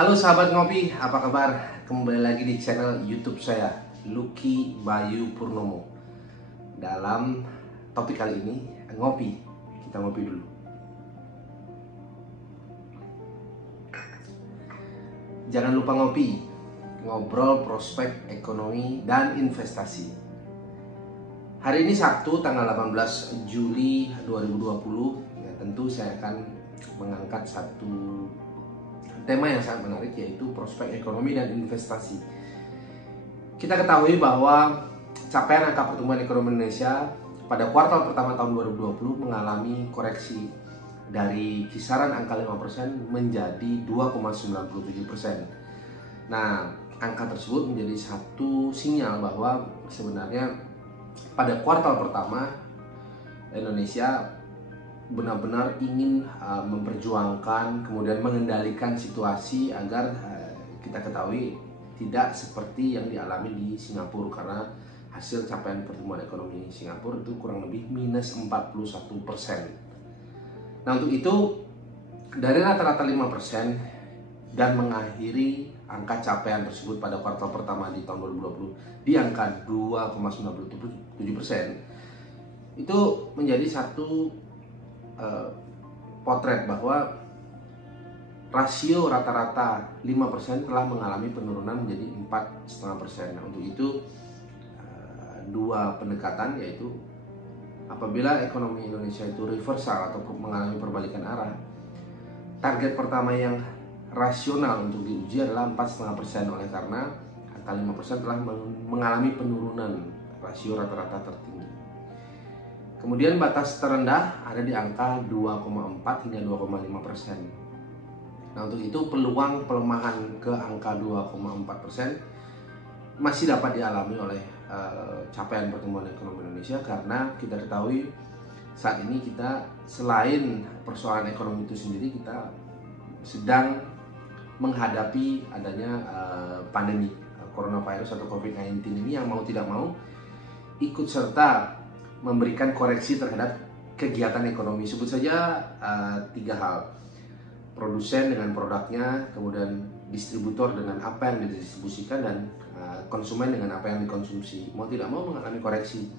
Halo sahabat ngopi, apa kabar? Kembali lagi di channel YouTube saya, Lucky Bayu Purnomo. Dalam topik kali ini, ngopi. Kita ngopi dulu. Jangan lupa ngopi, ngobrol prospek ekonomi dan investasi. Hari ini Sabtu, tanggal 18 Juli 2020. Ya, tentu saya akan mengangkat satu tema yang sangat menarik, yaitu prospek ekonomi dan investasi. Kita ketahui bahwa capaian angka pertumbuhan ekonomi Indonesia pada kuartal pertama tahun 2020 mengalami koreksi dari kisaran angka 5% menjadi 2,97%. Nah, angka tersebut menjadi satu sinyal bahwa sebenarnya pada kuartal pertama Indonesia benar-benar ingin memperjuangkan, kemudian mengendalikan situasi agar kita ketahui tidak seperti yang dialami di Singapura, karena hasil capaian pertumbuhan ekonomi Singapura itu kurang lebih minus 41%. Nah, untuk itu dari rata-rata 5% dan mengakhiri angka capaian tersebut pada kuartal pertama di tahun 2020 di angka 2,97%, itu menjadi satu potret bahwa rasio rata-rata 5% telah mengalami penurunan menjadi 4,5%. Nah, untuk itu dua pendekatan, yaitu apabila ekonomi Indonesia itu reversal atau mengalami perbalikan arah, target pertama yang rasional untuk diuji adalah 4,5%, oleh karena angka 5% telah mengalami penurunan rasio rata-rata tertinggi. Kemudian batas terendah ada di angka 2,4 hingga 2,5%. Nah, untuk itu peluang pelemahan ke angka 2,4% masih dapat dialami oleh capaian pertumbuhan ekonomi Indonesia, karena kita ketahui saat ini kita selain persoalan ekonomi itu sendiri, kita sedang menghadapi adanya pandemi coronavirus atau COVID-19 ini yang mau tidak mau ikut serta memberikan koreksi terhadap kegiatan ekonomi. Sebut saja tiga hal: produsen dengan produknya, kemudian distributor dengan apa yang didistribusikan, dan konsumen dengan apa yang dikonsumsi. Mau tidak mau mengalami koreksi.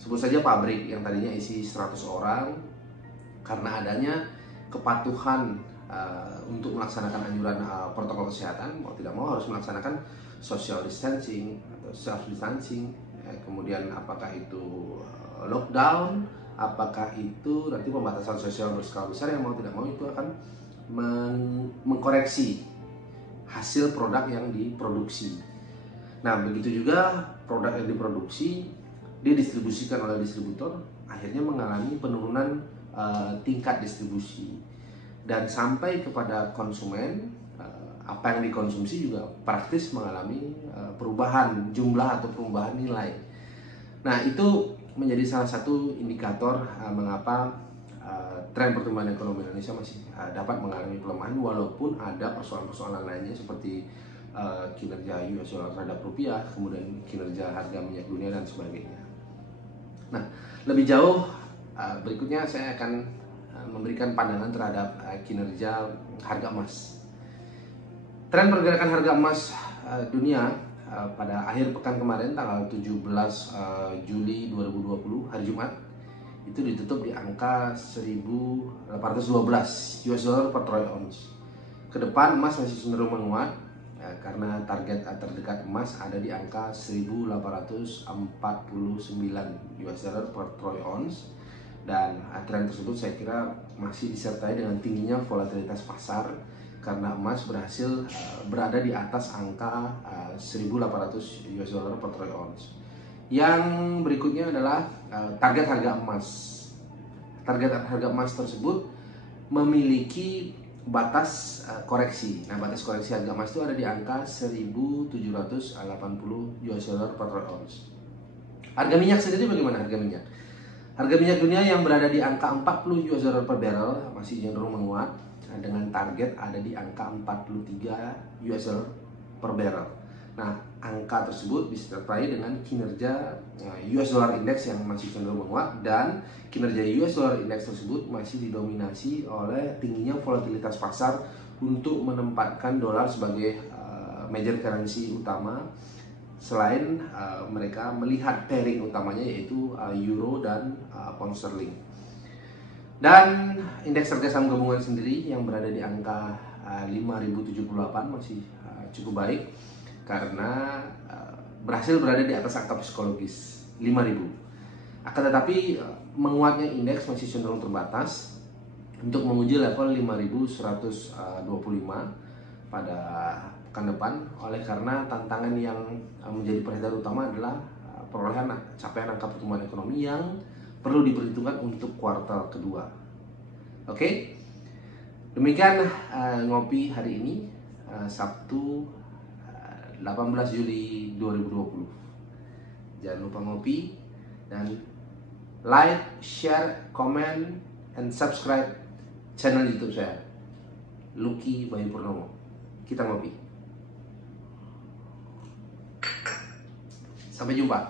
Sebut saja pabrik yang tadinya isi 100 orang, karena adanya kepatuhan untuk melaksanakan anjuran protokol kesehatan, mau tidak mau harus melaksanakan social distancing atau self distancing. Kemudian apakah itu lockdown, apakah itu nanti pembatasan sosial berskala besar, yang mau tidak mau itu akan mengkoreksi hasil produk yang diproduksi. Nah, begitu juga produk yang diproduksi didistribusikan oleh distributor, akhirnya mengalami penurunan tingkat distribusi, dan sampai kepada konsumen, apa yang dikonsumsi juga praktis mengalami perubahan jumlah atau perubahan nilai. Nah, itu menjadi salah satu indikator mengapa tren pertumbuhan ekonomi Indonesia masih dapat mengalami pelemahan, walaupun ada persoalan-persoalan lainnya seperti kinerja US dollar terhadap rupiah, kemudian kinerja harga minyak dunia dan sebagainya. Nah, lebih jauh berikutnya saya akan memberikan pandangan terhadap kinerja harga emas. Tren pergerakan harga emas dunia pada akhir pekan kemarin, tanggal 17 Juli 2020, hari Jumat, itu ditutup di angka 1.812 US dollar per troy ounce. Ke depan emas masih cenderung menguat karena target terdekat emas ada di angka 1.849 US dollar per troy ounce, dan tren tersebut saya kira masih disertai dengan tingginya volatilitas pasar, karena emas berhasil berada di atas angka 1.800 US dollar per troy ounce. Yang berikutnya adalah target harga emas. Target harga emas tersebut memiliki batas koreksi. Nah, batas koreksi harga emas itu ada di angka 1.780 US dollar per troy ounce. Harga minyak sendiri bagaimana harga minyak? Harga minyak dunia yang berada di angka 40 US dollar per barrel masih cenderung menguat, dengan target ada di angka 43 US dollar per barrel. Nah, angka tersebut disertai dengan kinerja US Dollar Index yang masih cenderung menguat, dan kinerja US Dollar Index tersebut masih didominasi oleh tingginya volatilitas pasar untuk menempatkan dolar sebagai major currency utama, selain mereka melihat pairing utamanya yaitu euro dan pound sterling. Dan indeks harga saham gabungan sendiri yang berada di angka 5078 masih cukup baik karena berhasil berada di atas angka psikologis 5000. Akan tetapi menguatnya indeks masih cenderung terbatas untuk menguji level 5125 pada pekan depan, oleh karena tantangan yang menjadi perhatian utama adalah perolehan capaian angka pertumbuhan ekonomi yang perlu diperhitungkan untuk kuartal kedua. Oke, demikian ngopi hari ini, Sabtu 18 Juli 2020. Jangan lupa ngopi dan like, share, comment, and subscribe channel YouTube saya, Lucky Bayu Purnomo. Kita ngopi. Sampai jumpa.